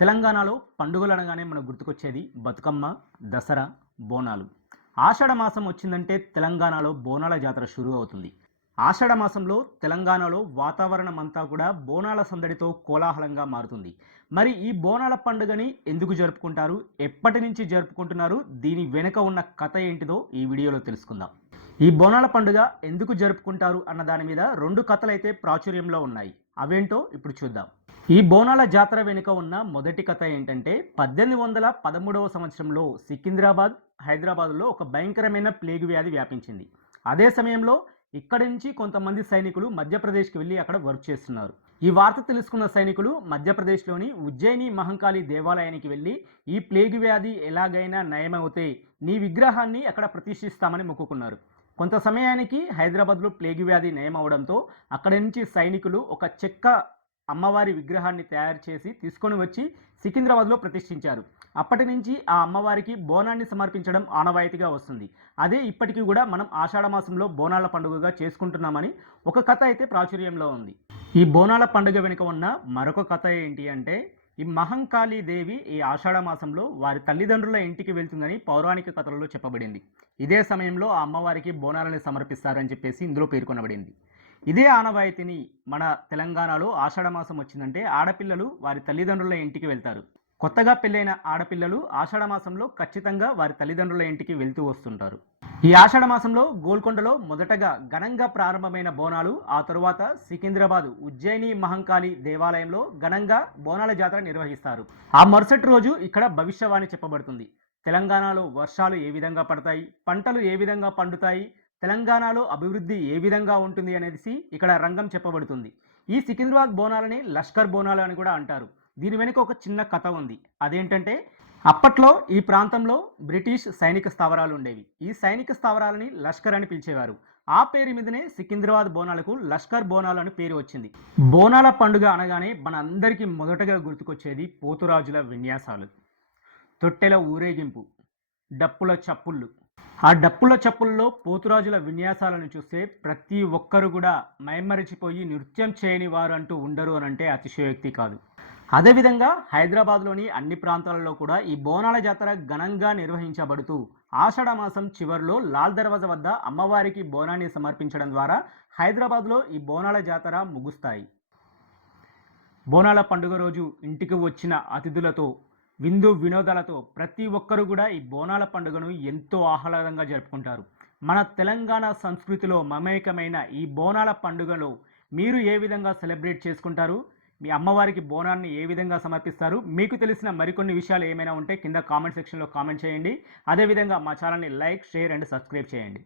తెలంగాణలో పండుగలు అనగానే మనకు గుర్తుకొచ్చేది బతుకమ్మ, దసరా, బోనాలు. ఆషాఢ మాసం వచ్చిందంటే తెలంగాణలో బోనాల జాతర షురూ అవుతుంది. ఆషాఢ మాసంలో తెలంగాణలో వాతావరణం అంతా కూడా బోనాల సందడితో కోలాహలంగా మారుతుంది. మరి ఈ బోనాల పండుగని ఎందుకు జరుపుకుంటారు? ఎప్పటి నుంచి జరుపుకుంటున్నారు? దీని వెనుక ఉన్న కథ ఏంటిదో ఈ వీడియోలో తెలుసుకుందాం. ఈ బోనాల పండుగ ఎందుకు జరుపుకుంటారు అన్న దాని మీద 2 కథలైతే ప్రాచుర్యంలో ఉన్నాయి. అవేంటో ఇప్పుడు చూద్దాం. ఈ బోనాల జాతర వెనుక ఉన్న మొదటి కథ ఏంటంటే 1813వ సంవత్సరంలో సికింద్రాబాద్, హైదరాబాద్లో ఒక భయంకరమైన ప్లేగు వ్యాధి వ్యాపించింది. అదే సమయంలో ఇక్కడి నుంచి కొంతమంది సైనికులు మధ్యప్రదేశ్కి వెళ్ళి అక్కడ వర్క్ చేస్తున్నారు. ఈ వార్త తెలుసుకున్న సైనికులు మధ్యప్రదేశ్లోని ఉజ్జయిని మహంకాళి దేవాలయానికి వెళ్ళి ఈ ప్లేగు వ్యాధి ఎలాగైనా నయమవుతే నీ విగ్రహాన్ని అక్కడ ప్రతిష్ఠిస్తామని మొక్కుకున్నారు. కొంత సమయానికి హైదరాబాద్లో ప్లేగు వ్యాధి నయమవడంతో అక్కడి నుంచి సైనికులు ఒక చెక్క అమ్మవారి విగ్రహాన్ని తయారు చేసి తీసుకొని వచ్చి సికింద్రాబాద్లో ప్రతిష్ఠించారు. అప్పటి నుంచి ఆ అమ్మవారికి బోనాన్ని సమర్పించడం ఆనవాయితీగా వస్తుంది. అదే ఇప్పటికీ కూడా మనం ఆషాఢ మాసంలో బోనాల పండుగగా చేసుకుంటున్నామని ఒక కథ అయితే ప్రాచుర్యంలో ఉంది. ఈ బోనాల పండుగ వెనుక ఉన్న మరొక కథ ఏంటి అంటే, ఈ మహంకాళీ దేవి ఈ ఆషాఢ మాసంలో వారి తల్లిదండ్రుల ఇంటికి వెళ్తుందని పౌరాణిక కథలలో చెప్పబడింది. ఇదే సమయంలో ఆ అమ్మవారికి బోనాలని సమర్పిస్తారని చెప్పేసి ఇందులో పేర్కొనబడింది. ఇదే ఆనవాయితీని మన తెలంగాణలో ఆషాఢ మాసం వచ్చిందంటే ఆడపిల్లలు వారి తల్లిదండ్రుల ఇంటికి వెళ్తారు. కొత్తగా పెళ్ళైన ఆడపిల్లలు ఆషాఢ మాసంలో ఖచ్చితంగా వారి తల్లిదండ్రుల ఇంటికి వెళ్తూ వస్తుంటారు. ఈ ఆషాఢ మాసంలో గోల్కొండలో మొదటగా ఘనంగా ప్రారంభమైన బోనాలు, ఆ తరువాత సికింద్రాబాద్ ఉజ్జయిని మహంకాళి దేవాలయంలో ఘనంగా బోనాల జాతర నిర్వహిస్తారు. ఆ మరుసటి రోజు ఇక్కడ భవిష్యవాణి చెప్పబడుతుంది. తెలంగాణలో వర్షాలు ఏ విధంగా పడతాయి, పంటలు ఏ విధంగా పండుతాయి, తెలంగాణలో అభివృద్ధి ఏ విధంగా ఉంటుంది అనేసి ఇక్కడ రంగం చెప్పబడుతుంది. ఈ సికింద్రాబాద్ బోనాలని లష్కర్ బోనాలు అని కూడా అంటారు. దీని వెనుక ఒక చిన్న కథ ఉంది. అదేంటంటే, అప్పట్లో ఈ ప్రాంతంలో బ్రిటిష్ సైనిక స్థావరాలు ఉండేవి. ఈ సైనిక స్థావరాలని లష్కర్ అని పిలిచేవారు. ఆ పేరు మీదనే సికింద్రాబాద్ బోనాలకు లష్కర్ బోనాలు అని పేరు వచ్చింది. బోనాల పండుగ అనగానే మన అందరికీ మొదటగా గుర్తుకొచ్చేది పోతురాజుల విన్యాసాలు, తొట్టెల ఊరేగింపు, డప్పుల చప్పుళ్ళు. ఆ డప్పుల చప్పుల్లో పోతురాజుల విన్యాసాలను చూస్తే ప్రతి ఒక్కరు కూడా మైమరిచిపోయి నృత్యం చేయని వారు అంటూ ఉండరు అని అంటే అతిశయోక్తి కాదు. అదేవిధంగా హైదరాబాద్లోని అన్ని ప్రాంతాలలో కూడా ఈ బోనాల జాతర ఘనంగా నిర్వహించబడుతూ ఆషాఢ మాసం చివరిలో లాల్ దర్వాజా వద్ద అమ్మవారికి బోనాన్ని సమర్పించడం ద్వారా హైదరాబాద్లో ఈ బోనాల జాతర ముగుస్తాయి. బోనాల పండుగ రోజు ఇంటికి వచ్చిన అతిథులతో, విందు వినోదాలతో ప్రతి ఒక్కరు కూడా ఈ బోనాల పండుగను ఎంతో ఆహ్లాదంగా జరుపుకుంటారు. మన తెలంగాణ సంస్కృతిలో మమేకమైన ఈ బోనాల పండుగలో మీరు ఏ విధంగా సెలబ్రేట్ చేసుకుంటారు? మీ అమ్మవారికి బోనాన్ని ఏ విధంగా సమర్పిస్తారు? మీకు తెలిసిన మరికొన్ని విషయాలు ఏమైనా ఉంటే కింద కామెంట్ సెక్షన్లో కామెంట్ చేయండి. అదేవిధంగా మా ఛానల్ని లైక్, షేర్ అండ్ సబ్స్క్రైబ్ చేయండి.